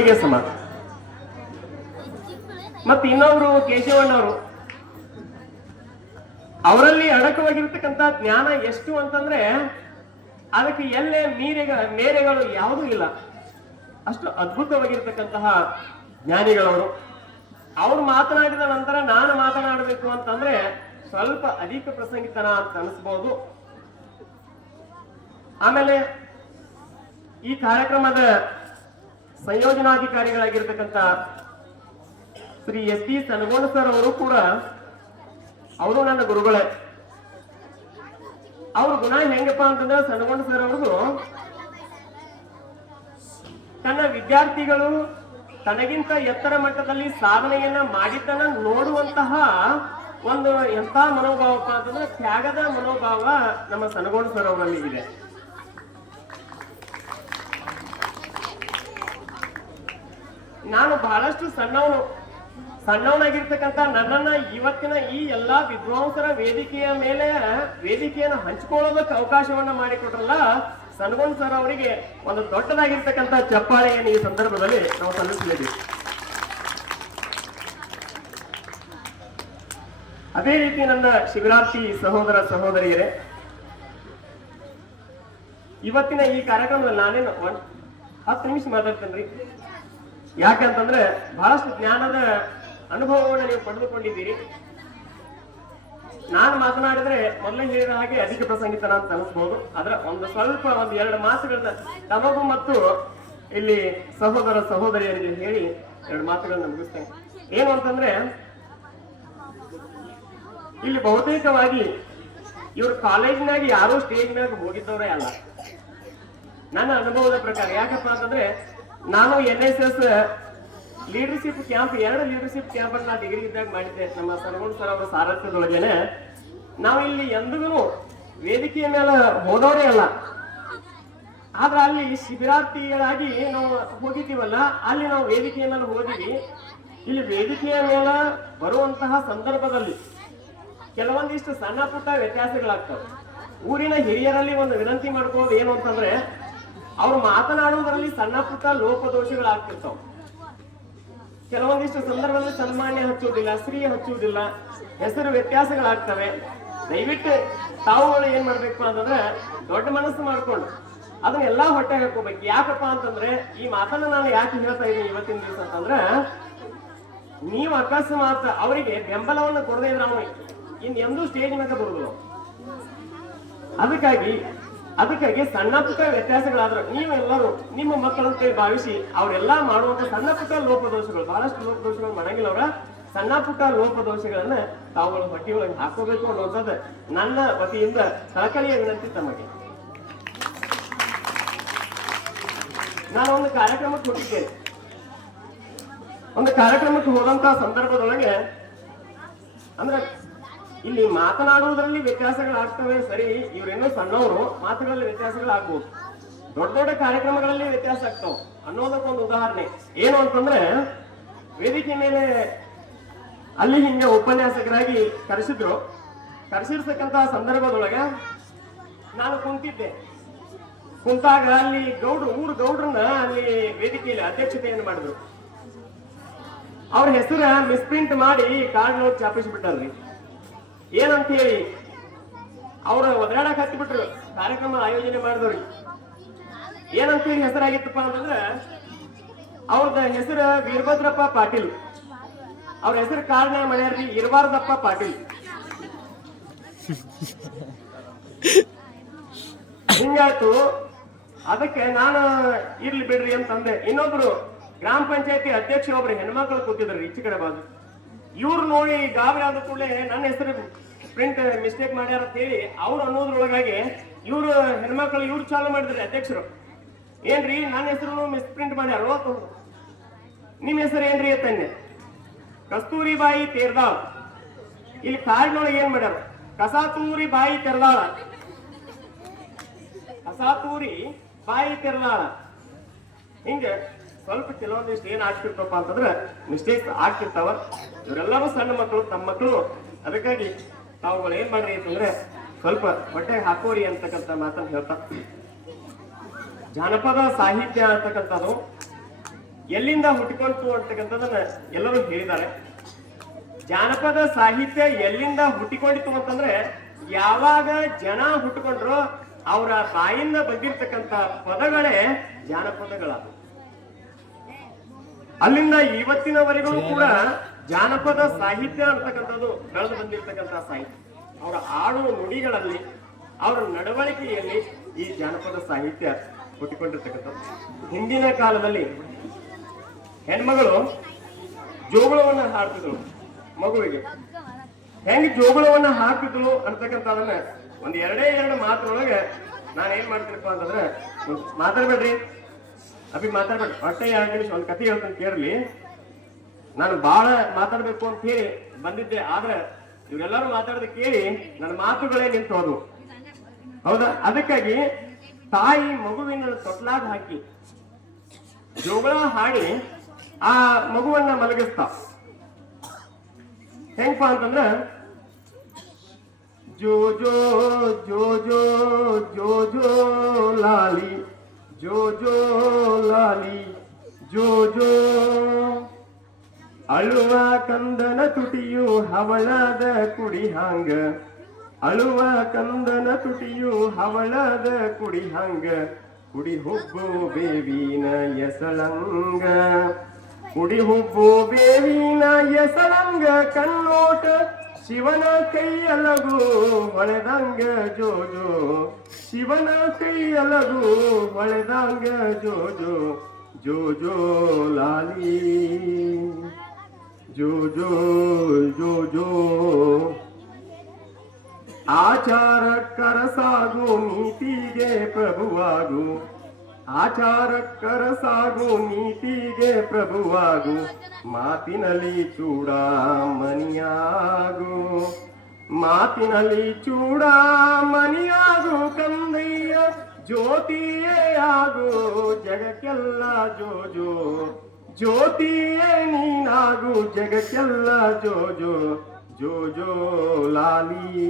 ಸಮ. ಮತ್ತೆ ಇನ್ನೊಬ್ರು ಕೇಶವಣ್ಣವರು. ಅವರಲ್ಲಿ ಅಡಕವಾಗಿರ್ತಕ್ಕಂತ ಜ್ಞಾನ ಎಷ್ಟು ಅಂತಂದ್ರೆ ಅದಕ್ಕೆ ಎಲ್ಲೇ ಮೀರೆಗಳ ಮೇರೆಗಳು ಯಾವುದೂ ಇಲ್ಲ. ಅಷ್ಟು ಅದ್ಭುತವಾಗಿರ್ತಕ್ಕಂತಹ ಜ್ಞಾನಿಗಳವರು. ಅವ್ರು ಮಾತನಾಡಿದ ನಂತರ ನಾನು ಮಾತನಾಡಬೇಕು ಅಂತಂದ್ರೆ ಸ್ವಲ್ಪ ಅಧಿಕ ಪ್ರಸಂಗಿತನ ಅಂತ ಅನಿಸ್ಬೋದು. ಆಮೇಲೆ ಈ ಕಾರ್ಯಕ್ರಮದ ಸಂಯೋಜನಾಧಿಕಾರಿಗಳಾಗಿರ್ತಕ್ಕಂಥ Shri S P Sanagona sir ಅವರು ಕೂಡ ಅವರು ನನ್ನ ಗುರುಗಳೇ. ಅವ್ರ ಗುಣ ಹೆಂಗಪ್ಪ ಅಂತಂದ್ರೆ ಸನಗೋಣ ಸರ್ ಅವ್ರದು ತನ್ನ ವಿದ್ಯಾರ್ಥಿಗಳು ತನಗಿಂತ ಎತ್ತರ ಮಟ್ಟದಲ್ಲಿ ಸಾಧನೆಯನ್ನ ಮಾಡಿದ್ದನ್ನ ನೋಡುವಂತಹ ಒಂದು ಎಂತ ಮನೋಭಾವಪ್ಪ ಅಂತಂದ್ರೆ ತ್ಯಾಗದ ಮನೋಭಾವ ನಮ್ಮ ಸನಗೋಣ ಸರ್ ಅವರಲ್ಲಿ ಇದೆ. ನಾನು ಬಹಳಷ್ಟು ಸಣ್ಣವನು. ಸಣ್ಣವನಾಗಿರ್ತಕ್ಕಂಥ ನನ್ನನ್ನ ಇವತ್ತಿನ ಈ ಎಲ್ಲಾ ವಿದ್ವಾಂಸರ ವೇದಿಕೆಯ ಮೇಲೆ, ವೇದಿಕೆಯನ್ನು ಹಂಚಿಕೊಳ್ಳೋದಕ್ಕೆ ಅವಕಾಶವನ್ನ ಮಾಡಿಕೊಟ್ರಲ್ಲ ಸನ್ಗೊಂಡ್ ಸರ್ ಅವರಿಗೆ ಒಂದು ದೊಡ್ಡದಾಗಿರ್ತಕ್ಕಂಥ ಚಪ್ಪಾಳೆಯನ್ನು ಈ ಸಂದರ್ಭದಲ್ಲಿ ನಾವು ಸಲ್ಲಿಸಲಿದ್ದೀವಿ ಅದೇ ರೀತಿ ನನ್ನ ಶಿಬಿರಾರ್ಥಿ ಸಹೋದರ ಸಹೋದರಿಯರೇ, ಇವತ್ತಿನ ಈ ಕಾರ್ಯಕ್ರಮದಲ್ಲಿ ನಾನೇನು ಹತ್ತು ನಿಮಿಷ ಮಾತಾಡ್ತೇನ್ರಿ? ಯಾಕಂತಂದ್ರೆ ಬಹಳಷ್ಟು ಜ್ಞಾನದ ಅನುಭವವನ್ನು ನೀವು ಪಡೆದುಕೊಂಡಿದ್ದೀರಿ. ನಾನು ಮಾತನಾಡಿದ್ರೆ ಮೊದಲೇ ಹೇಳಿದ ಹಾಗೆ ಅಧಿಕ ಪ್ರಸಂಗಿತನ ಅಂತ ಅನಿಸ್ಬೋದು ಆದ್ರೆ ಒಂದು ಸ್ವಲ್ಪ ಒಂದು ಎರಡು ಮಾತುಗಳನ್ನ ತಮಗೂ ಮತ್ತು ಇಲ್ಲಿ ಸಹೋದರ ಸಹೋದರಿಯರಿಗೆ ಹೇಳಿ ಎರಡು ಮಾತುಗಳನ್ನ ಮುಗಿಸ್ತೇನೆ. ಏನು ಅಂತಂದ್ರೆ, ಇಲ್ಲಿ ಬಹುತೇಕವಾಗಿ ಇವ್ರ ಕಾಲೇಜ್ನಾಗ ಯಾರೋ ಸ್ಟೇಜ್ ಮ್ಯಾಗ ಹೋಗಿದ್ದವರೇ ಅಲ್ಲ. ನನ್ನ ಅನುಭವದ ಪ್ರಕಾರ ಯಾಕಪ್ಪ ಅಂತಂದ್ರೆ ನಾನು N S S leadership camp ಎರಡು ಲೀಡರ್ಶಿಪ್ ಕ್ಯಾಂಪ್ ಅನ್ನ ಡಿಗ್ರಿ ಇದ್ದಾಗ ಮಾಡಿದ್ದೆ. ನಮ್ಮ ಸರ್ವಣ್ ಸರ್ ಅವರ ಸಾರಥ್ಯದೊಳಗೇನೆ. ನಾವು ಇಲ್ಲಿ ಎಂದಿಗೂ ವೇದಿಕೆಯ ಮೇಲೆ ಹೋದವರೇ ಅಲ್ಲ. ಆದ್ರೆ ಅಲ್ಲಿ ಶಿಬಿರಾರ್ಥಿಗಳಾಗಿ ನಾವು ಹೋಗಿದ್ದೀವಲ್ಲ, ಅಲ್ಲಿ ನಾವು ವೇದಿಕೆಯ ಮೇಲೆ ಹೋದಿವಿ. ಇಲ್ಲಿ ವೇದಿಕೆಯ ಮೇಲೆ ಬರುವಂತಹ ಸಂದರ್ಭದಲ್ಲಿ ಕೆಲವೊಂದಿಷ್ಟು ಸಣ್ಣ ಪುಟ್ಟ ವ್ಯತ್ಯಾಸಗಳಾಗ್ತವೆ. ಊರಿನ ಹಿರಿಯರಲ್ಲಿ ಒಂದು ವಿನಂತಿ ಮಾಡ್ಕೋದು ಏನು ಅಂತಂದ್ರೆ ಅವ್ರು ಮಾತನಾಡುವುದರಲ್ಲಿ ಸಣ್ಣ ಪುಟ್ಟ ಲೋಪದೋಷಗಳಾಗ್ತಿರ್ತಾವ. ಕೆಲವೊಂದಿಷ್ಟು ಸಂದರ್ಭದಲ್ಲಿ ಸನ್ಮಾನ್ಯ ಹಚ್ಚುವುದಿಲ್ಲ ಸ್ತ್ರೀ ಹಚ್ಚುವುದಿಲ್ಲ, ಹೆಸರು ವ್ಯತ್ಯಾಸಗಳಾಗ್ತವೆ. ದಯವಿಟ್ಟು ತಾವುಗಳು ಏನ್ ಮಾಡ್ಬೇಕು ಅಂತಂದ್ರೆ ದೊಡ್ಡ ಮನಸ್ಸು ಮಾಡ್ಕೊಂಡು ಅದನ್ನೆಲ್ಲಾ ಹೊಟ್ಟೆ ಹಾಕೋಬೇಕು ಯಾಕಪ್ಪ ಅಂತಂದ್ರೆ ಈ ಮಾತನ್ನ ನಾನು ಯಾಕೆ ಹೇಳ್ತಾ ಇದ್ದೀನಿ ಇವತ್ತಿನ ದಿವಸ ಅಂತಂದ್ರೆ, ನೀವು ಅಕಸ್ಮಾತ್ ಅವರಿಗೆ ಬೆಂಬಲವನ್ನು ಕೊಡದೇ ಇದ್ರೆ ಅವನು ಇನ್ ಎಂದೂ ಸ್ಟೇಜ್ ಮೇಲೆ ಬರುದಿಲ್ಲ ಅದಕ್ಕಾಗಿ ಅದಕ್ಕಾಗಿ ಸಣ್ಣ ಪುಟ್ಟ ವ್ಯತ್ಯಾಸಗಳಾದ್ರು ನೀವೆಲ್ಲರೂ ನಿಮ್ಮ ಮಕ್ಕಳಂತೆ ಭಾವಿಸಿ ಅವರೆಲ್ಲಾ ಮಾಡುವಂತ ಸಣ್ಣ ಪುಟ್ಟ ಲೋಪದೋಷಗಳು, ಬಹಳಷ್ಟು ಲೋಪದೋಷಗಳು ಮಾಡಂಗಿಲ್ಲ ಅವರ. ಸಣ್ಣ ಪುಟ್ಟ ಲೋಪದೋಷಗಳನ್ನ ತಾವುಗಳು ಹೊಟ್ಟೆಯೊಳಗೆ ಹಾಕೋಬೇಕು ಅನ್ನುವಂಥದ್ದ ನನ್ನ ವತಿಯಿಂದ ಕಳಕಳಿಯ ವಿನಂತಿ ತಮಗೆ. ನಾನು ಒಂದು ಕಾರ್ಯಕ್ರಮಕ್ಕೆ ಹೋಗಿದ್ದೇನೆ. ಒಂದು ಕಾರ್ಯಕ್ರಮಕ್ಕೆ ಹೋದಂತ ಸಂದರ್ಭದೊಳಗೆ ಅಂದ್ರೆ ಇಲ್ಲಿ ಮಾತನಾಡುವುದರಲ್ಲಿ ವ್ಯತ್ಯಾಸಗಳಾಗ್ತವೆ. ಸರಿ, ಇವರೇನೋ ಸಣ್ಣವರು, ಮಾತುಗಳಲ್ಲಿ ವ್ಯತ್ಯಾಸಗಳಾಗ್ಬೋದು. ದೊಡ್ಡ ದೊಡ್ಡ ಕಾರ್ಯಕ್ರಮಗಳಲ್ಲಿ ವ್ಯತ್ಯಾಸ ಆಗ್ತಾವ. ಅನ್ನೋದಕ್ಕೊಂದು ಉದಾಹರಣೆ. ಏನು ಅಂತಂದ್ರೆ, ವೇದಿಕೆ ಮೇಲೆ ಅಲ್ಲಿ ಹಿಂಗೆ ಉಪನ್ಯಾಸಕರಾಗಿ ಕರೆಸಿದ್ರು. ಕರೆಸಿರ್ತಕ್ಕಂತಹ ಸಂದರ್ಭದೊಳಗೆ ನಾನು ಕುಂತಿದ್ದೆ. ಕುಂತಾಗ ಅಲ್ಲಿ ಗೌಡ್ರು ಊರು ಗೌಡ್ರನ್ನ ಅಲ್ಲಿ ವೇದಿಕೆಯಲ್ಲಿ ಅಧ್ಯಕ್ಷತೆಯನ್ನು ಮಾಡಿದ್ರು. ಅವ್ರ ಹೆಸರ ಮಿಸ್ಪ್ರಿಂಟ್ ಮಾಡಿ ಕಾರ್ಡ್ ನೋಟ್ ಚಾಪಿಸ್ಬಿಟ್ಟಾರ್ರಿ ಏನಂತ ಹೇಳಿ ಅವ್ರ ಒದರಾಡಕ್ ಹತ್ತಿಬಿಟ್ರು ಕಾರ್ಯಕ್ರಮ ಆಯೋಜನೆ ಮಾಡಿದವ್ರಿ. ಏನಂತ ಹೇಳಿ ಹೆಸರಾಗಿತ್ತಪ್ಪ ಅಂತಂದ್ರ ಅವ್ರದ ಹೆಸರು ವೀರಭದ್ರಪ್ಪ ಪಾಟೀಲ್. ಅವ್ರ ಹೆಸರು ಕಾರಣ ಮಾಡ್ಯಾರ್ರಿ ಇರಬಾರ್ದಪ್ಪ ಪಾಟೀಲ್. ಹಿಂಗಾಯ್ತು. ಅದಕ್ಕೆ ನಾನು ಇರ್ಲಿ ಬಿಡ್ರಿ ಅಂತಂದೆ. ಇನ್ನೊಬ್ರು ಗ್ರಾಮ ಪಂಚಾಯತಿ ಅಧ್ಯಕ್ಷ ಒಬ್ರು ಹೆಣ್ಮಕ್ಳು ಕೂತಿದ್ರಿ ಈಚೆ ಕಡೆ ಬಾಜು. ಇವ್ರು ನೋಡಿ ಗಾಬರಿ ಆದ ಕೂಡಲೇ ನನ್ನ ಹೆಸರು ಪ್ರಿಂಟ್ ಮಿಸ್ಟೇಕ್ ಮಾಡ್ಯಾರ ಅಂತ ಹೇಳಿ ಅವ್ರು ಅನ್ನೋದ್ರೊಳಗಾಗಿ ಇವ್ರು ಹೆಣ್ಮಕ್ಳು ಇವ್ರು ಚಾಲು ಮಾಡಿದ್ರಿ ಅಧ್ಯಕ್ಷರು. ಏನ್ರಿ ನನ್ನ ಹೆಸರು ಮಿಸ್ ಪ್ರಿಂಟ್ ಮಾಡ್ಯಾರ ನಿಮ್ಮ ನಿಮ್ ಹೆಸರು ಏನ್ರಿ ಅಂತಂದೆ ಕಸ್ತೂರಿ ಬಾಯಿ ತೇರ್ದಾಳ. ಇಲ್ಲಿ ಕಾರ್ಡ್ನೊಳಗೆ ಏನ್ ಮಾಡ್ಯಾರ? ಕಸಾತೂರಿ ಬಾಯಿ ತೆರದಾಳ. ಕಸಾತೂರಿ ಬಾಯಿ ತೆರದಾಳ. ಹಿಂಗೆ ಸ್ವಲ್ಪ ಕೆಲವೊಂದಿಷ್ಟು ಏನ್ ಆಗ್ತಿರ್ತಪ್ಪ ಅಂತಂದ್ರೆ ಮಿಸ್ಟೇಕ್ ಆಗ್ತಿರ್ತಾವ. ಇವರೆಲ್ಲರೂ ಸಣ್ಣ ಮಕ್ಕಳು, ತಮ್ಮ ಮಕ್ಕಳು ಅದಕ್ಕಾಗಿ ತಾವುಗಳು ಏನ್ ಮಾಡ್ರಿ ಅಂತಂದ್ರೆ ಸ್ವಲ್ಪ ಹೊಟ್ಟೆ ಹಾಕೋರಿ ಅಂತಕ್ಕಂಥ ಮಾತನ್ನ ಹೇಳ್ತಾ. ಜಾನಪದ ಸಾಹಿತ್ಯ ಅಂತಕ್ಕಂಥದ್ದು ಎಲ್ಲಿಂದ ಹುಟ್ಟಿಕೊಂತು ಅಂತಕ್ಕಂಥದ್ದನ್ನ ಎಲ್ಲರೂ ಹೇಳಿದ್ದಾರೆ. ಜಾನಪದ ಸಾಹಿತ್ಯ ಎಲ್ಲಿಂದ ಹುಟ್ಟಿಕೊಂಡಿತು ಅಂತಂದ್ರೆ ಯಾವಾಗ ಜನ ಹುಟ್ಟಿಕೊಂಡ್ರು ಅವರ ತಾಯಿಂದ ಬಂದಿರ್ತಕ್ಕಂಥ ಪದಗಳೇ ಜಾನಪದಗಳ ಅಲ್ಲಿಂದ ಇವತ್ತಿನವರೆಗೂ ಕೂಡ ಜಾನಪದ ಸಾಹಿತ್ಯ ಅಂತಕ್ಕಂಥದ್ದು ಬೆಳೆದು ಬಂದಿರತಕ್ಕಂಥ ಸಾಹಿತ್ಯ. ಅವರ ಆಡು ನುಡಿಗಳಲ್ಲಿ, ಅವರ ನಡವಳಿಕೆಯಲ್ಲಿ ಈ ಜಾನಪದ ಸಾಹಿತ್ಯ ಹುಟ್ಟಿಕೊಂಡಿರ್ತಕ್ಕಂಥದ್ದು. ಹಿಂದಿನ ಕಾಲದಲ್ಲಿ ಹೆಣ್ಮಗಳು ಜೋಗುಳವನ್ನು ಹಾಡ್ತಿದ್ರು ಮಗುವಿಗೆ. ಹೆಂಗೆ ಜೋಗುಳವನ್ನ ಹಾಕ್ತಿದ್ಳು ಅಂತಕ್ಕಂಥದನ್ನ ಒಂದ್ ಎರಡೇ ಎರಡು ಮಾತ್ರೊಳಗೆ ನಾನು ಏನ್ ಮಾಡ್ತೀನಪ್ಪ ಅಂತಂದ್ರೆ, ಮಾತಾಡ್ಬೇಡ್ರಿ. ಅಭಿ ಮಾತಾಡ್ಬೇಡ್ರಿ. ಹೊಟ್ಟೆ ನಿಮಿಷ ಒಂದ್ ಕಥೆ ಹೇಳ್ತಾನೆ ಕೇಳಲಿ ನಾನು ಬಹಳ ಮಾತಾಡ್ಬೇಕು ಅಂತ ಹೇಳಿ ಬಂದಿದ್ದೆ, ಆದ್ರೆ ಇವರೆಲ್ಲರೂ ಮಾತಾಡದ ಕೇಳಿ ನನ್ನ ಮಾತುಗಳೇ ನಿಂತು ಹೋದವು ಹೌದಾ? ಅದಕ್ಕಾಗಿ ತಾಯಿ ಮಗುವಿನ ತೊಟ್ಲಾಗ ಹಾಕಿ, ಜೋಗಳ ಹಾಡಿ ಆ ಮಗುವನ್ನ ಮಲಗಿಸ್ತಾ. ಹೆಂಗಪ್ಪ ಅಂತಂದ್ರ, ಜೋ ಜೋ ಜೋ ಜೋ ಜೋ ಜೋ ಲಾಲಿ, ಜೋ ಜೋ ಲಾಲಿ, ಜೋ ಜೋ ಅಳುವ ಕಂದನ ತುಟಿಯು ಹವಳದ ಕುಡಿ ಹಾಂಗ ಅಳುವ ಕಂದನ ತುಟಿಯು ಹವಳದ ಕುಡಿ ಹಾಂಗ ಕುಡಿ ಹುಬ್ಬು ಬೇವಿನ ಎಸಳಂಗ. ಕುಡಿ ಹುಬ್ಬು ಬೇವಿನ ಎಸಳಂಗ. ಕಣ್ಣೋಟ ಶಿವನ ಕೈಯಲಗು ಹೊಳೆದಂಗ ಜೋ ಜೋ ಶಿವನ ಕೈಯಲಗು ಹೊಳೆದಂಗ ಜೋ ಜೋ ಜೋ ಜೋ ಲಾಲಿ. ಜೋ ಜೋ ಜೋ ಜೋ. ಆಚಾರಕ್ಕರ ಸಾಗು ನೀತಿಗೆ ಪ್ರಭುವಾಗು. ಆಚಾರಕ್ಕರ ಸಾಗು ನೀತಿಗೆ ಪ್ರಭುವಾಗು. ಮಾತಿನಲ್ಲಿ ಚೂಡಾಮಣಿಯಾಗು. ಮಾತಿನಲ್ಲಿ ಚೂಡಾಮಣಿಯಾಗು ಕಂದಯ್ಯ ಜ್ಯೋತಿಯೇ ಆಗೋ. ಜಗಕ್ಕೆಲ್ಲ ಜೋ ಜೋ. ಜ್ಯೋತಿಯೇ ನೀನಾಗು ಜಗಕ್ಕೆಲ್ಲ ಜೋ ಜೋ ಜೋ ಜೋ ಲಾಲಿ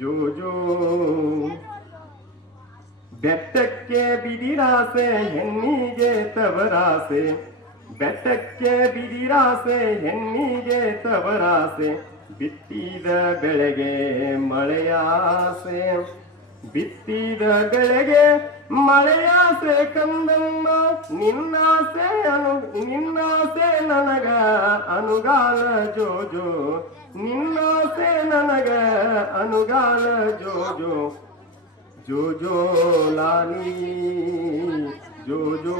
ಜೋ ಜೋ ಬೆಟ್ಟಕ್ಕೆ ಬಿದಿರಾಸೆ ಹೆಣ್ಣಿಗೆ ತವರಾಸೆ ಬೆಟ್ಟಕ್ಕೆ ಬಿದಿರಾಸೆ ಹೆಣ್ಣಿಗೆ ತವರಾಸೆ ಬಿತ್ತಿದ ಬೆಳೆಗೆ ಮಳೆಯಾಸೆ ಬಿತ್ತಿದ ಬೆಳೆಗೆ ಮಳೆಯಾಸೆ ಕಂದಮ್ಮ ನಿನ್ನಾಸೆ ಅನು ನಿನ್ನಾಸೆ ನನಗ ಅನುಗಾಲ ಜೋ ಜೋ ನಿನ್ನಾಸೆ ನನಗ ಅನುಗಾಲ ಜೋಜೋ. ಜೋಜೋ ಲಾನಿ ಜೋ ಜೋ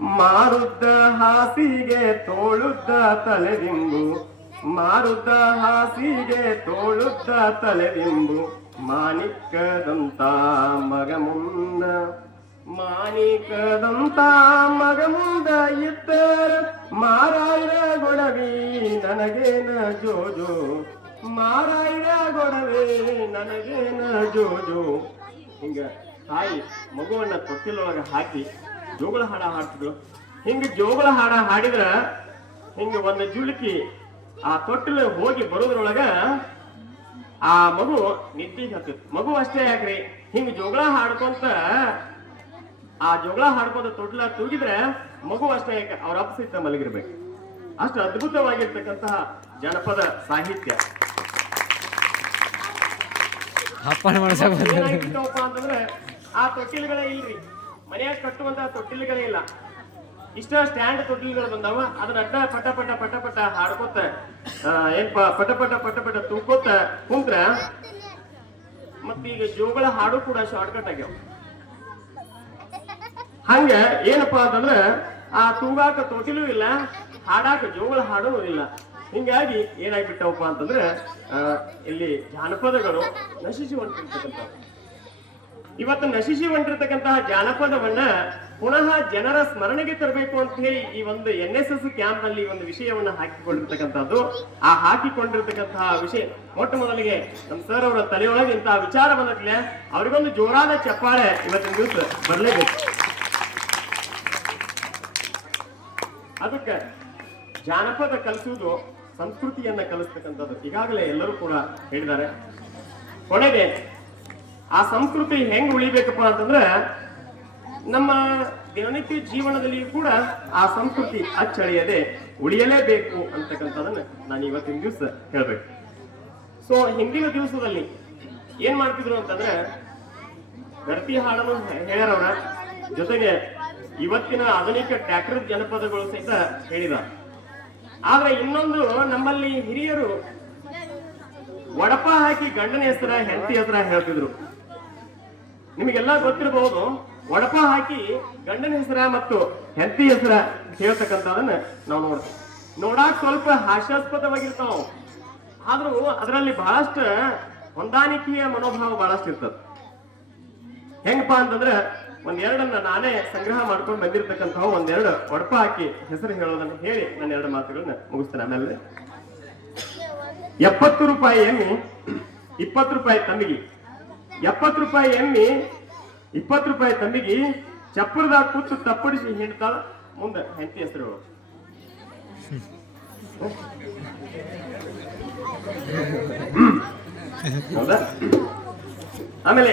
ಮಾರುದ್ದ ಹಾಸಿಗೆ ತೋಳುದ್ದ ತಲೆದಿಂಬು. ಮಾರುದ್ದ ಹಾಸಿಗೆ ತೋಳುದ್ದ ತಲೆದಿಂಬು. ಮಾಣಿಕದಂತ ಮಗ ಮುಂದ ಮಾಣಿಕದಂತ ಮಗ ಮುಂದ ಇದ್ದರ ಮಾರಾಯರ ಗೊಡವಿ ನನಗೇನ ಜೋಜು, ಮಾರಾಯರ ಗೊಡವೆ ನನಗೇನ ಜೋಜು. ಹಿಂಗ ತಾಯಿ ಮಗುವನ್ನ ತೊಟ್ಟಿಲೊಳಗೆ ಹಾಕಿ ಜೋಗಳ ಹಾಡ ಹಾಡ್ತಿದ್ರು ಹಿಂಗ ಜೋಗಳ ಹಾಡ ಹಾಡಿದ್ರ ಹಿಂಗ ಒಂದು ಜುಳುಕಿ ಆ ತೊಟ್ಟಿಲು ಹೋಗಿ ಬರೋದ್ರೊಳಗ ಆ ಮಗು ನಿದ್ದೆ ಹತ್ತಿತ್ತು ಮಗು ಅಷ್ಟೇ ಯಾಕ್ರಿ? ಹಿಂಗ ಜೋಗಳ ಹಾಡ್ಕೊಂತ ಆ ಜೋಗಳ ಹಾಡ್ಕೊಂತ ತೊಟ್ಲ ತೂಗಿದ್ರೆ ಮಗು ಅಷ್ಟೇ ಯಾಕೆ? ಅವ್ರ ಅಪ್ಪ ಸಹಿತ ಮಲಗಿರ್ಬೇಕು. ಅಷ್ಟು ಅದ್ಭುತವಾಗಿರ್ತಕ್ಕಂತಹ ಜನಪದ ಸಾಹಿತ್ಯ. ಅಂತಂದ್ರೆ ಆ ತೊಟ್ಟಿಲುಗಳೇ ಇಲ್ರಿ. ಮನೆಯಾಗ ಕಟ್ಟುವಂತಹ ತೊಟ್ಟಿಲುಗಳೇ ಇಲ್ಲ. ಇಷ್ಟ ಸ್ಟ್ಯಾಂಡ್ ತೊಟ್ಟಿಲುಗಳು ಬಂದಾವ ಅದನ್ನ ಅಡ್ಡ ಪಟ ಪಟ ಪಟ ಪಟ ಹಾಡ್ಕೋತ ಆ, ಏನ್ಪ ಪಟ ಪಟ ಪಟ ಪಟ ತೂಕೋತ ಕುಂತ್ರ ಮತ್ತೀಗ ಜೋಗಳ ಹಾಡು ಕೂಡ ಶಾರ್ಟ್ಕಟ್ ಆಗ್ಯಾವ. ಹಂಗ ಏನಪ್ಪಾ ಅಂತಂದ್ರ ಆ ತೂಗಾಕ ತೊಟ್ಟಿಲು ಇಲ್ಲ ಹಾಡಾಕ ಜೋಗಳ ಹಾಡು ಇಲ್ಲ. ಹಿಂಗಾಗಿ ಏನಾಗ್ಬಿಟ್ಟವಪ್ಪ ಅಂತಂದ್ರೆ ಇಲ್ಲಿ ಜಾನಪದಗಳು ನಶಿಸಿ ಹೊಂಟಿರ್ತಕ್ಕಂಥ ಇವತ್ತು ನಶಿಸಿ ಹೊಂಟಿರ್ತಕ್ಕಂತಹ ಜಾನಪದವನ್ನ ಪುನಃ ಜನರ ಸ್ಮರಣೆಗೆ ತರಬೇಕು ಅಂತ ಹೇಳಿ ಈ ಒಂದು ಎನ್ ಎಸ್ ಎಸ್ ಕ್ಯಾಂಪ್ನಲ್ಲಿ ಒಂದು ವಿಷಯವನ್ನು ಹಾಕಿಕೊಂಡಿರ್ತಕ್ಕಂಥದ್ದು. ಆ ಹಾಕಿಕೊಂಡಿರ್ತಕ್ಕಂತಹ ವಿಷಯ, ಮೊಟ್ಟ ಮೊದಲಿಗೆ ನಮ್ಮ ಸರ್ ಅವರ ತಲೆಯೊಳಗೆ ಇಂತಹ ವಿಚಾರ ಬಂದಟ್ಲೆ ಅವರಿಗೊಂದು ಜೋರಾದ ಚಪ್ಪಾಳೆ ಇವತ್ತಿನ ದಿವಸ ಬರಲೇಬೇಕು. ಅದಕ್ಕೆ ಜಾನಪದ ಕಲಿಸುವುದು ಸಂಸ್ಕೃತಿಯನ್ನ ಕಲಿಸ್ತಕ್ಕಂಥದ್ದು. ಈಗಾಗಲೇ ಎಲ್ಲರೂ ಕೂಡ ಹೇಳಿದ್ದಾರೆ. ಕೊನೆಗೆ ಆ ಸಂಸ್ಕೃತಿ ಹೆಂಗ್ ಉಳಿಬೇಕಪ್ಪ ಅಂತಂದ್ರೆ ನಮ್ಮ ದಿನನಿತ್ಯ ಜೀವನದಲ್ಲಿ ಕೂಡ ಆ ಸಂಸ್ಕೃತಿ ಅಚ್ಚಳಿಯದೆ ಉಳಿಯಲೇಬೇಕು ಅಂತಕ್ಕಂಥದನ್ನ ನಾನು ಇವತ್ತಿನ ದಿವಸ ಹೇಳ್ಬೇಕು. ಸೊ ಹಿಂದಿನ ದಿವಸದಲ್ಲಿ ಏನ್ ಮಾಡ್ತಿದ್ರು ಅಂತಂದ್ರೆ ಗರ್ತಿ ಹಾಡನ್ನು ಹೇಳ್ಯಾರವ್ರ. ಜೊತೆಗೆ ಇವತ್ತಿನ ಆಧುನಿಕ ಟ್ಯಾಕ್ಟರ್ ಜನಪದಗಳು ಸಹಿತ ಹೇಳಿದ. ಆದ್ರೆ ಇನ್ನೊಂದು ನಮ್ಮಲ್ಲಿ ಹಿರಿಯರು ಒಡಪ ಹಾಕಿ ಗಂಡನ ಹೆಸರ ಹೆಂಡತಿ ಹೆಸರ ಹೇಳ್ತಿದ್ರು. ನಿಮಗೆಲ್ಲ ಗೊತ್ತಿರಬಹುದು ಒಡಪ ಹಾಕಿ ಗಂಡನ ಹೆಸರ ಮತ್ತು ಹೆಂಡತಿ ಹೆಸರ ಹೇಳ್ತಕ್ಕಂಥದನ್ನ ನಾವು ನೋಡ್ತೀವಿ. ನೋಡಾಕ್ ಸ್ವಲ್ಪ ಹಾಸ್ಯಾಸ್ಪದವಾಗಿರ್ತಾವ ಆದ್ರೂ ಅದರಲ್ಲಿ ಬಹಳಷ್ಟು ಹೊಂದಾಣಿಕೆಯ ಮನೋಭಾವ ಬಹಳಷ್ಟು ಇರ್ತದ. ಹೆಂಗಪ್ಪ ಅಂತಂದ್ರೆ ಒಂದೆರಡನ್ನ ನಾನೇ ಸಂಗ್ರಹ ಮಾಡ್ಕೊಂಡು ಬಂದಿರತಕ್ಕಂತಹ ಒಂದೆರಡು ಒಡಪ ಹಾಕಿ ಹೆಸರು ಹೇಳೋದನ್ನ ಹೇಳಿ ನನ್ನ ಎರಡು ಮಾತುಗಳನ್ನ ಮುಗಿಸ್ತೇನೆ. ಆಮೇಲೆ ಎಪ್ಪತ್ತು ರೂಪಾಯಿ ಎಮ್ಮಿ, ಇಪ್ಪತ್ತು ರೂಪಾಯಿ ತಮ್ಮಿಗೆ. ಎಪ್ಪತ್ತು ರೂಪಾಯಿ ಎಮ್ಮಿ ಇಪ್ಪತ್ತು ರೂಪಾಯಿ ತಮ್ಮಿಗೆ ಚಪ್ಪರದಾಗ ಕೂತು ತಪ್ಪಡಿಸಿ ಹಿಂಡ್ತಾಳ ಮುಂದೆ ಹೆಂಡತಿ ಹೆಸರು. ಆಮೇಲೆ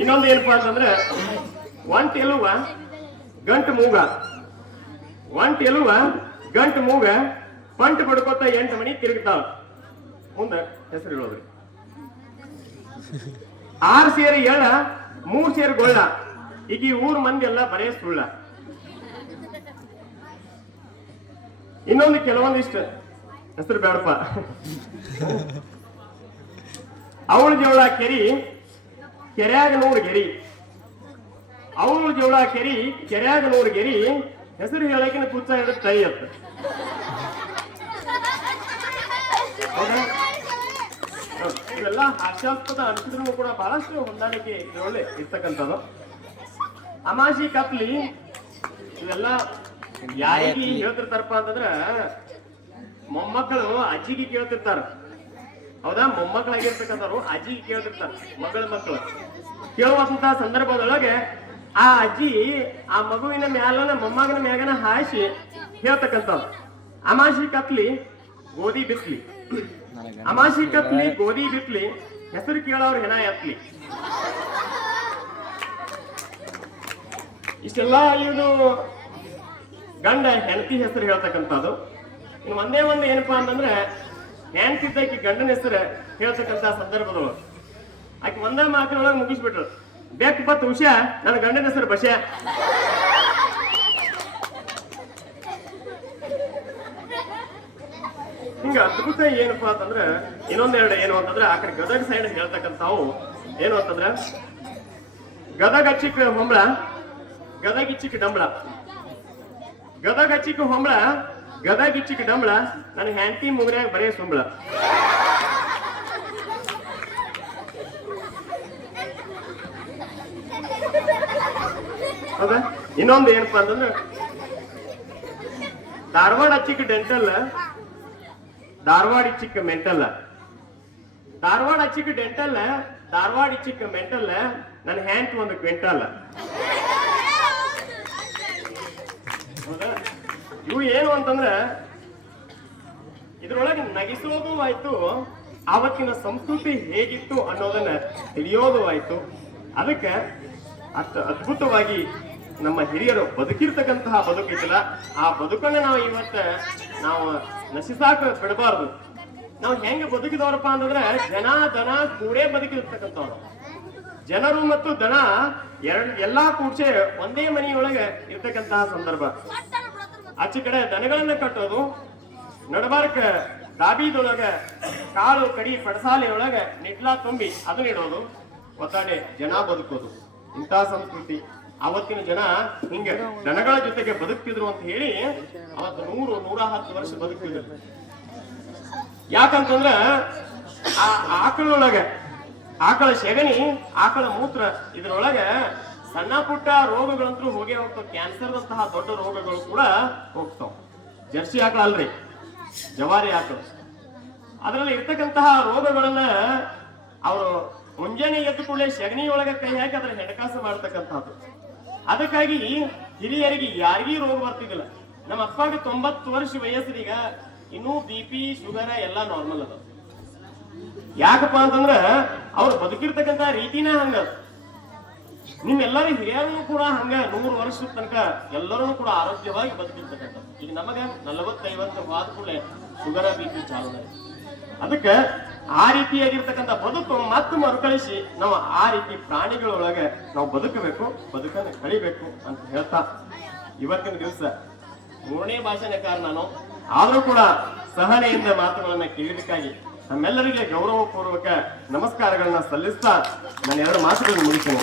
ಇನ್ನೊಂದು ಏನಪ್ಪಾ ಅಂತಂದ್ರೆ, ಒಂಟ್ ಎಲುವ, ಗಂಟು ಮೂಗ. ಒಂಟ್ ಎಲುವ, ಗಂಟು ಮೂಗ, ಪಂಟ್ ಬಡ್ಕೋತ ಎಂಟು ಮಣಿ ತಿರುಗ್ತಾವ. ಮುಂದೆ ಹೆಸರು ಹೇಳೋದ್ರಿ ಆರು ಸೇರಿ ಎಳ ಮೂರ್ ಸೇರ್ ಗೊಳ್ಳ. ಈಗ ಈ ಊರ್ ಮಂದಿ ಎಲ್ಲ ಬರೇ ಸುಳ್ಳ. ಇನ್ನೊಂದು ಕೆಲವೊಂದಿಷ್ಟ ಹೆಸರು ಬೇಡಪ್ಪ ಅವಳ ಜೋಳ ಕೆರಿ, ಕೆರ್ಯಾಗ ನೂರು ಗೆರಿ. ಅವಳು ಜೋಳ ಕೆರಿ, ಕೆರ್ಯಾಗ ನೂರು ಗೆರಿ. ಹೆಸರು ಹೇಳಕಿನ ಕುಚ್ಚ ಹಿಡಿದು ತೈ ಅಂತ. ಇವೆಲ್ಲ ಹಾಸ್ಯಾಸ್ಪದ ಅನಿಸಿದ್ರು ಕೂಡ ಬಹಳಷ್ಟು ಹೊಂದಾಣಿಕೆ ಇದರೊಳ್ಳೆ ಇರ್ತಕ್ಕಂಥದ್ದು. ಅಮಾಜಿ ಕಪ್ಲಿ, ಇವೆಲ್ಲ ಯಾರಿಗೆ ಹೇಳ್ತಿರ್ತಾರಪ್ಪ ಅಂತಂದ್ರ ಮೊಮ್ಮಕ್ಕಳು ಅಜ್ಜಿಗೆ ಕೇಳ್ತಿರ್ತಾರ. ಹೌದಾ? ಮೊಮ್ಮಕ್ಕಳಾಗಿರ್ತಕ್ಕಂಥವ್ರು ಅಜ್ಜಿಗೆ ಕೇಳ್ತಿರ್ತಾರ, ಮಗಳ ಮಕ್ಕಳು. ಕೇಳುವಂತ ಸಂದರ್ಭದೊಳಗೆ ಆ ಅಜ್ಜಿ ಆ ಮಗುವಿನ ಮ್ಯಾಲನ ಮೊಮ್ಮಗನ ಮ್ಯಾಗನ ಹಾಯಿಸಿ ಹೇಳ್ತಕ್ಕಂಥವ್ರು. ಅಮಾಜಿ ಕತ್ಲಿ ಗೋಧಿ ಬಿಸ್ಲಿ ಅಮಾಶಿ ಕತ್ಲಿ ಗೋಧಿ ಬಿತ್ಲಿ ಹೆಸರು ಕೇಳೋರು ಹೆಣ ಎತ್ಲಿ. ಇಷ್ಟೆಲ್ಲ ಇವನು ಗಂಡ ಹೆಂಡತಿ ಹೆಸರು ಹೇಳ್ತಕ್ಕಂಥದ್ದು. ಇನ್ನು ಒಂದೇ ಒಂದು ಏನಪ್ಪಾ ಅಂತಂದ್ರೆ ಹೆಂಡತಿದ್ದಕ್ಕೆ ಗಂಡನ ಹೆಸರು ಹೇಳ್ತಕ್ಕಂಥ ಸಂದರ್ಭದೊಳಗೆ. ಆಕೆ ಒಂದೇ ಮಾತಿನೊಳಗೆ ಮುಗಿಸ್ಬಿಟ್ರು. ಬೆಕ್ ಬತ್ ಉಷಾ ನನ್ನ ಗಂಡನ ಹೆಸರು ಬಶ. ಹಿಂಗ ಅದ್ಭುತ ಏನಪ್ಪಾ ಅಂತಂದ್ರೆ ಇನ್ನೊಂದೆರಡು ಏನು ಅಂತಂದ್ರೆ ಆ ಕಡೆ ಗದಗ ಸೈಡ್ ಹೇಳ್ತಕ್ಕಂಥವು. ಏನು ಅಂತಂದ್ರೆ? ಗದಗ ಚಿಕ್ಕ ಹೊಂಬಳ, ಗದಗ ಇಚ್ಚಿಕ ಡಂಬಳ. ಗದಗ ಚಿಕ್ಕ ಹೊಂಬಳ, ಗದಗ ಇಚ್ಚಿಕ ಡಂಬಳ ನನ್ನ ಹ್ಯಾಂಟಿ ಮುಗ್ರ್ಯಾಗ ಬರೇ ಸುಂಬಳ. ಹೌದಾ? ಇನ್ನೊಂದು ಏನಪ್ಪಾ ಅಂತಂದ್ರೆ ಧಾರವಾಡ ಚಿಕ್ಕ ಡೆಂಟಲ್ ಧಾರವಾಡ ಚಿಕ್ಕ ಮೆಂಟಲ್ ಧಾರವಾಡ ಚಿಕ್ಕ ಡೆಂಟಲ್, ಧಾರವಾಡ ಚಿಕ್ಕ ಮೆಂಟಲ್, ನನ್ನ ಹ್ಯಾಂಡ್ ಒಂದು ಕ್ವಿಂಟಲ್? ಇವು ಏನು ಅಂತಂದ್ರೆ, ಇದ್ರೊಳಗೆ ನಗಿಸೋದು ಆಯ್ತು, ಆವತ್ತಿನ ಸಂಸ್ಕೃತಿ ಹೇಗಿತ್ತು ಅನ್ನೋದನ್ನ ತಿಳಿಯೋದು ಆಯ್ತು ಅದಕ್ಕೆ ಅಷ್ಟು ಅದ್ಭುತವಾಗಿ ನಮ್ಮ ಹಿರಿಯರು ಬದುಕಿರ್ತಕ್ಕಂತಹ ಬದುಕಿತ್ತಲ್ಲ ಆ ಬದುಕನ್ನ ನಾವು ಇವತ್ತ ನಾವು ನಶಿಸಾಕ ಬಿಡಬಾರ್ದು ನಾವು ಹೆಂಗ ಬದುಕಿದವರಪ್ಪ ಅಂತಂದ್ರೆ ಜನ ದನ ಕೂಡೇ ಬದುಕಿರ್ತಕ್ಕಂಥವ್ರು. ಜನರು ಮತ್ತು ದನ ಎರಡು ಎಲ್ಲಾ ಕೂಡ್ಸೆ ಒಂದೇ ಮನೆಯೊಳಗೆ ಇರ್ತಕ್ಕಂತಹ ಸಂದರ್ಭ. ಆಚೆ ಕಡೆ ದನಗಳನ್ನ ಕಟ್ಟೋದು, ನಡಬಾರ್ಕ ದಾಬಿದೊಳಗ ಕಾಳು, ಕಡಿ, ಪಡಸಾಲೆಯೊಳಗ ನಿಟ್ಲಾ ತುಂಬಿ ಅದನ್ನ ಇಡೋದು ಒತ್ತಾಡೆ ಜನ ಬದುಕೋದು. ಇಂಥ ಸಂಸ್ಕೃತಿ. ಅವತ್ತಿನ ಜನ ಹಿಂಗೆ ದನಗಳ ಜೊತೆಗೆ ಬದುಕ್ತಿದ್ರು ಅಂತ ಹೇಳಿ ಅವತ್ತು ನೂರು, ನೂರ ಹತ್ತು ವರ್ಷ ಬದುಕ್ತಿದ್ರು. ಯಾಕಂತಂದ್ರ ಆ ಆಕಳೊಳಗ, ಆಕಳ ಸೆಗಣಿ, ಆಕಳ ಮೂತ್ರ, ಇದರೊಳಗೆ ಸಣ್ಣ ಪುಟ್ಟ ರೋಗಗಳಂತೂ ಹೋಗಿ ಹೋಗ್ತಾವ. ಕ್ಯಾನ್ಸರ್ದಂತಹ ದೊಡ್ಡ ರೋಗಗಳು ಕೂಡ ಹೋಗ್ತಾವ. ಜರ್ಸಿ ಆಕಳ ಅಲ್ರಿ, ಜವಾರಿ ಆಕಳು. ಅದರಲ್ಲಿ ಇರ್ತಕ್ಕಂತಹ ರೋಗಗಳನ್ನ ಅವರು ಮುಂಜಾನೆ ಎದ್ದು ಕೂಡಲೇ ಸೆಗಣಿ ಒಳಗೆ ಕೈ ಹಾಕಿ ಅದ್ರ ಹೆಣಕಾಸ ಮಾಡ್ತಕ್ಕಂಥದ್ದು. ಅದಕ್ಕಾಗಿ ಹಿರಿಯರಿಗೆ ಯಾರಿಗೂ ರೋಗ ಬರ್ತಿದ್ದಿಲ್ಲ. ನಮ್ಮ ಅಪ್ಪಗೆ ತೊಂಬತ್ತು ವರ್ಷ ವಯಸ್ಸರೀಗ ಇನ್ನೂ ಬಿ ಪಿ ಶುಗರ್ ಎಲ್ಲ ನಾರ್ಮಲ್ ಅದ ಯಾಕಪ್ಪ ಅಂತಂದ್ರ, ಅವ್ರು ಬದುಕಿರ್ತಕ್ಕಂತ ರೀತಿನೇ ಹಂಗ ನಿಮ್ಮೆಲ್ಲರೂ ಹಿರಿಯರನ್ನು ಕೂಡ ಹಂಗ ನೂರು ವರ್ಷದ ತನಕ ಎಲ್ಲರೂ ಕೂಡ ಆರೋಗ್ಯವಾಗಿ ಬದುಕಿರ್ತಕ್ಕಂಥ ಈಗ ನಮಗೆ ನಲವತ್ತೈವತ್ತು ವಾದ ಕೂಡ ಶುಗರ ಬಿ ಪಿ ಚಾಲನೆ ಅದಕ್ಕೆ ಆ ರೀತಿಯಾಗಿರ್ತಕ್ಕಂಥ ಬದುಕು ಮತ್ತೆ ಮರುಕಳಿಸಿ ನಾವು ಆ ರೀತಿ ಪ್ರಾಣಿಗಳೊಳಗೆ ನಾವು ಬದುಕಬೇಕು, ಬದುಕನ್ನು ಕಳಿಬೇಕು ಅಂತ ಹೇಳ್ತಾ ಇವತ್ತಿನ ದಿವಸ ಮೂರನೇ ಭಾಷಣಕಾರ ನಾನು. ಆದರೂ ಕೂಡ ಸಹನೆಯಿಂದ ಮಾತುಗಳನ್ನ ಕೇಳಲಿಕ್ಕಾಗಿ ನಮ್ಮೆಲ್ಲರಿಗೆ ಗೌರವಪೂರ್ವಕ ನಮಸ್ಕಾರಗಳನ್ನ ಸಲ್ಲಿಸ್ತಾ ನಾನು ಎರಡು ಮಾತುಗಳನ್ನು ಮುಗಿಸ್ತೇನೆ